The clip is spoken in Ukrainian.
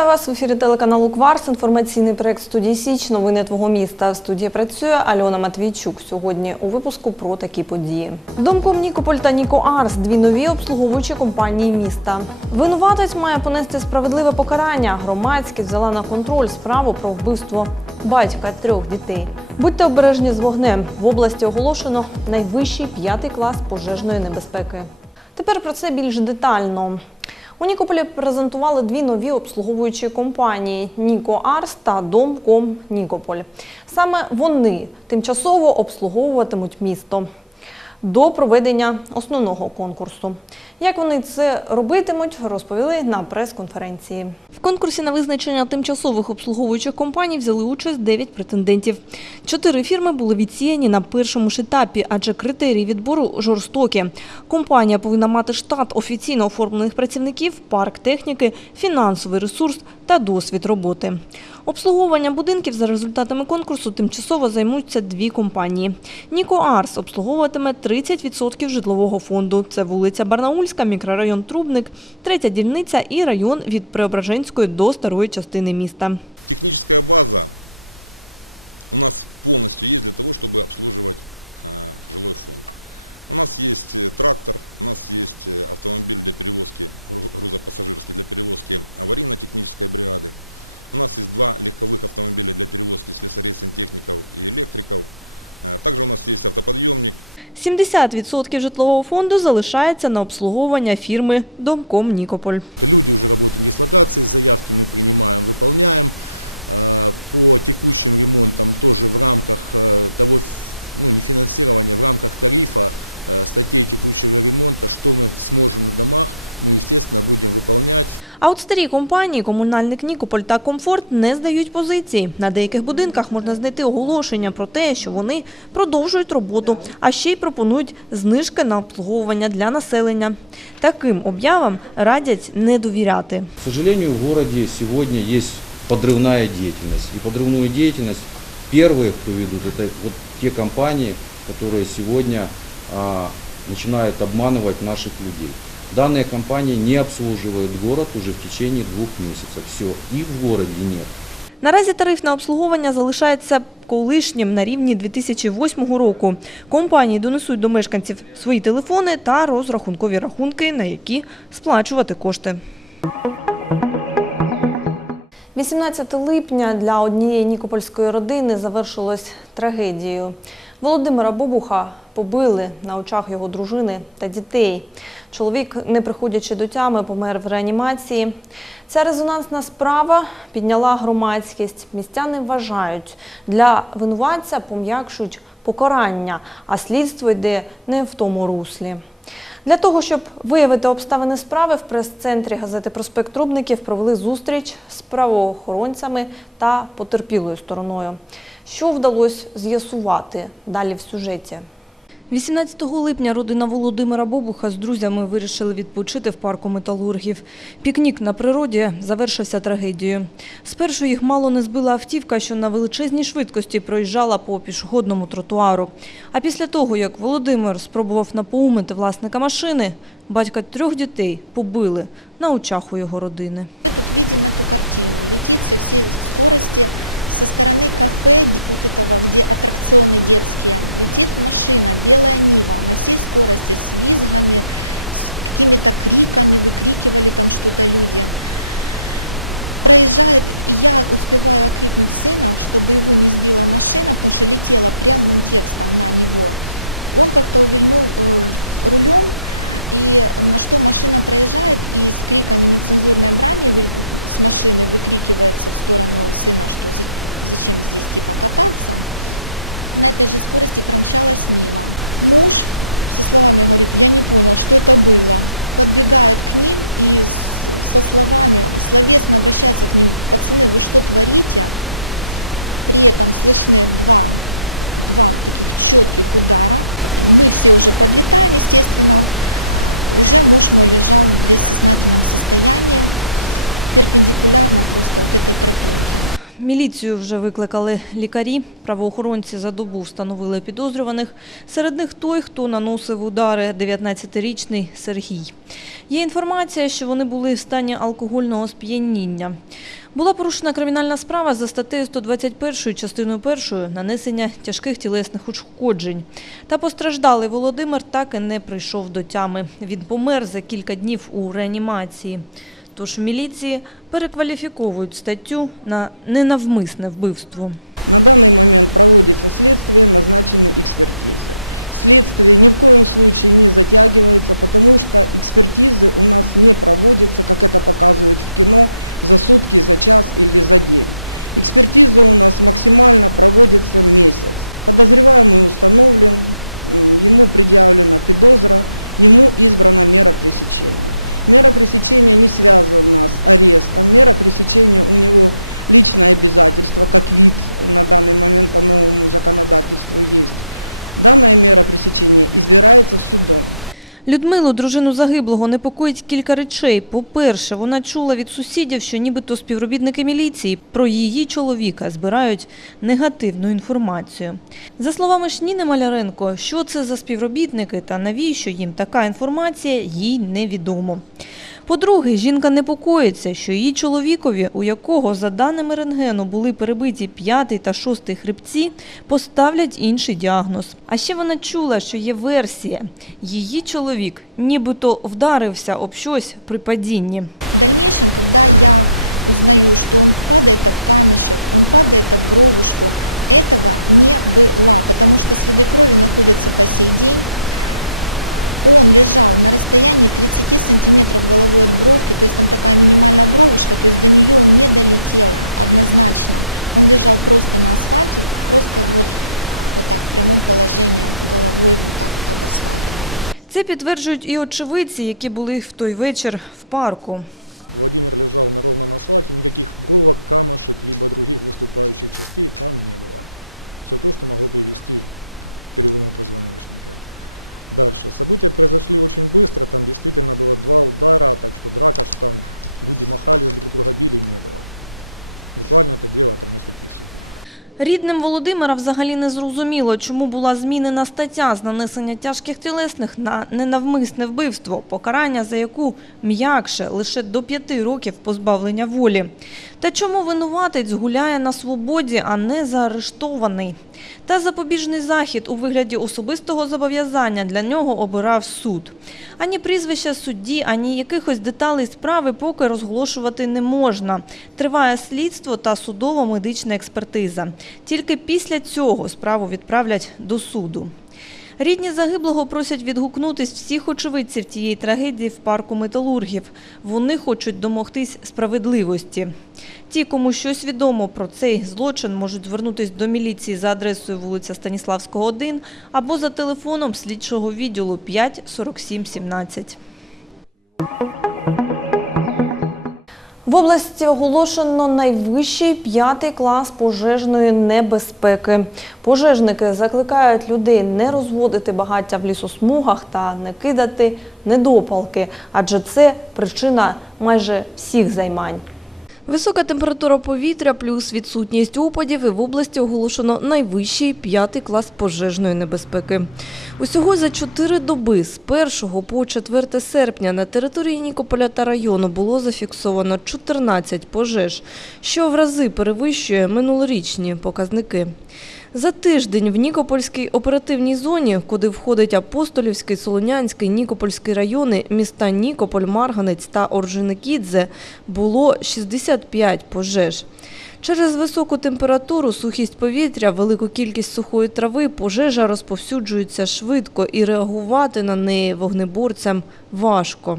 Вітаю вас в ефірі телеканалу Кварс. Інформаційний проект студії Січ. Новини твого міста. В студії працює Альона Матвійчук. Сьогодні у випуску про такі події. Домком Нікополь та Ніко Арс дві нові обслуговуючі компанії міста. Винуватець має понести справедливе покарання. Громадськість взяла на контроль справу про вбивство батька трьох дітей. Будьте обережні з вогнем. В області оголошено найвищий п'ятий клас пожежної небезпеки. Тепер про це більш детально. У Нікополі презентували дві нові обслуговуючі компанії Ніко Арс та Домком Нікополь. Саме вони тимчасово обслуговуватимуть місто до проведення основного конкурсу. Як вони це робитимуть, розповіли на прес-конференції. В конкурсі на визначення тимчасових обслуговуючих компаній взяли участь 9 претендентів. Чотири фірми були відсіяні на першому ж етапі, адже критерії відбору жорстокі. Компанія повинна мати штат офіційно оформлених працівників, парк техніки, фінансовий ресурс та досвід роботи. Обслуговуванням будинків за результатами конкурсу тимчасово займуться дві компанії. Ніко Арс обслуговуватиме 30% житлового фонду. Це вулиця Барнаульська, мікрорайон Трубник, третя дільниця і район від Преображенської до старої частини міста. – 70% житлового фонду залишається на обслуговування фірми Домком Нікополь. А от старі компанії комунальник Нікополь та Комфорт не здають позиції. На деяких будинках можна знайти оголошення про те, що вони продовжують роботу, а ще й пропонують знижки на обслуговування для населення. Таким об'явам радять не довіряти. К сожалению, в городе сегодня есть подрывная деятельность. И подрывную деятельность первые, кто ведут, это вот те компании, которые сегодня а, начинают обманывать наших людей. Данные компании не обслуживают город уже в течение двух месяцев. Все, их в городе нет. Наразі тариф на обслуговування залишається колишнім на рівні 2008 року. Компанії донесуть до мешканців свої телефони та розрахункові рахунки, на які сплачувати кошти. 18 липня для однієї нікопольської родини завершилось трагедією. Володимира Бобуха побили на очах його дружини та дітей. Чоловік, не приходячи до тями, помер в реанімації. Ця резонансна справа підняла громадськість. Містяни вважають, для винуватця пом'якшують покарання, а слідство йде не в тому руслі. Для того, щоб виявити обставини справи, в прес-центрі газети «Проспект Трубників» провели зустріч з правоохоронцями та потерпілою стороною. Що вдалося з'ясувати далі в сюжеті? 18 липня родина Володимира Бобуха з друзями вирішили відпочити в парку металургів. Пікнік на природі завершився трагедією. Спершу їх мало не збила автівка, що на величезній швидкості проїжджала по пішохідному тротуару. А після того, як Володимир спробував напоумити власника машини, батька трьох дітей побили на очах у його родини. Міліцію вже викликали лікарі. Правоохоронці за добу встановили підозрюваних. Серед них той, хто наносив удари, 19-річний Сергій. Є інформація, що вони були в стані алкогольного сп'яніння. Була порушена кримінальна справа за статтею 121 частиною 1 нанесення тяжких тілесних ушкоджень. Та постраждалий Володимир так і не прийшов до тями. Він помер за кілька днів у реанімації. Тож міліції перекваліфіковують статтю на ненавмисне вбивство. Людмилу, дружину загиблого, непокоїть кілька речей. По-перше, вона чула від сусідів, що нібито співробітники міліції про її чоловіка збирають негативну інформацію. За словами Шніни Маляренко, що це за співробітники та навіщо їм така інформація, їй невідомо. По-друге, жінка непокоїться, що її чоловікові, у якого, за даними рентгену, були перебиті п'ятий та шостий хребці, поставлять інший діагноз. А ще вона чула, що є версія. Її чоловік нібито вдарився об щось при падінні. Це підтверджують і очевидці, які були в той вечір в парку. Рідним Володимира взагалі не зрозуміло, чому була змінена стаття з нанесення тяжких тілесних на ненавмисне вбивство, покарання за яку м'якше лише до п'яти років позбавлення волі. Та чому винуватець гуляє на свободі, а не заарештований? Та запобіжний захід у вигляді особистого зобов'язання для нього обирав суд. Ані прізвища судді, ані якихось деталей справи поки розголошувати не можна. Триває слідство та судово-медична експертиза. Тільки після цього справу відправлять до суду. Рідні загиблого просять відгукнутись всіх очевидців тієї трагедії в парку металургів. Вони хочуть домогтись справедливості. Ті, кому щось відомо про цей злочин, можуть звернутись до міліції за адресою вулиця Станіславського, 1 або за телефоном слідчого відділу 5 47 17. В області оголошено найвищий п'ятий клас пожежної небезпеки. Пожежники закликають людей не розводити багаття в лісосмугах та не кидати недопалки, адже це причина майже всіх займань. Висока температура повітря плюс відсутність опадів і в області оголошено найвищий п'ятий клас пожежної небезпеки. Усього за чотири доби з 1 по 4 серпня на території Нікополя та району було зафіксовано 14 пожеж, що в рази перевищує минулорічні показники. За тиждень в Нікопольській оперативній зоні, куди входить Апостолівський, Солонянський, Нікопольський райони, міста Нікополь, Марганець та Орджоникідзе, було 65 пожеж. Через високу температуру, сухість повітря, велику кількість сухої трави пожежа розповсюджується швидко і реагувати на неї вогнеборцям важко.